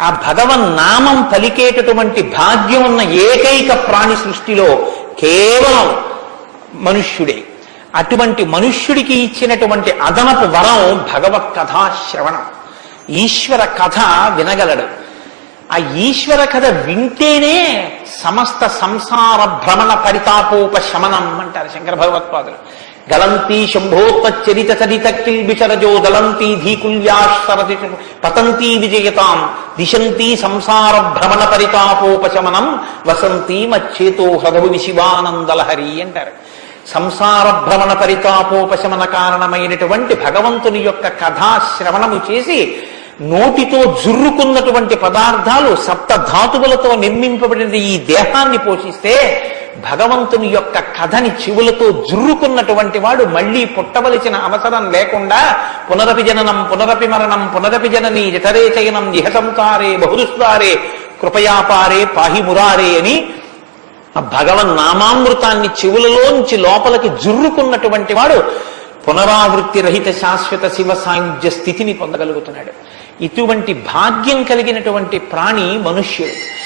ఆ భగవన్నామం పలికేటటువంటి భాగ్యం ఉన్న ఏకైక ప్రాణి సృష్టిలో కేవలం మనుష్యుడే. అటువంటి మనుష్యుడికి ఇచ్చినటువంటి అదనపు వరం భగవత్ కథా శ్రవణం. ఈశ్వర కథ వినగలడు. ఆ ఈశ్వర కథ వింటేనే సమస్త సంసార భ్రమణ పరితాపోపశమనం అంటారు శంకర భగవత్పాదులు. గలంతి శంభోత్పచ్చరిత చరిత కిల్బిషరజో దళంతి ధీకుల్యాశ్వరతి పతంతి విజయతాం దిశంతి సంసార భ్రమణ పరితాపోపశమనం వసంతి మచ్చేతో హృదవి శివానందలహరి అంటారు. సంసార భ్రమణ పరితాపోపశమన కారణమైనటువంటి భగవంతుని యొక్క కథాశ్రవణము చేసి నోటితో జుర్రుకున్నటువంటి పదార్థాలు సప్తధాతువులతో నిర్మింపబడిన ఈ దేహాన్ని పోషిస్తే భగవంతుని యొక్క కథని చెవులతో జుర్రుకున్నటువంటి వాడు మళ్లీ పుట్టవలసిన అవసరం లేకుండా పునరపి జననం పునరపి మరణం పునరపి జనని జఠరే చయనం ఇహ సంసారే బహుదుస్తారే కృపయాపారే పాహి మురారే అని భగవన్నామామృతాన్ని చెవులలోంచి లోపలికి జుర్రుకున్నటువంటి వాడు పునరావృత్తి రహిత శాశ్వత శివ సాయుధ్య స్థితిని పొందగలుగుతున్నాడు. ఇటువంటి భాగ్యం కలిగినటువంటి ప్రాణి మనుష్యుడు.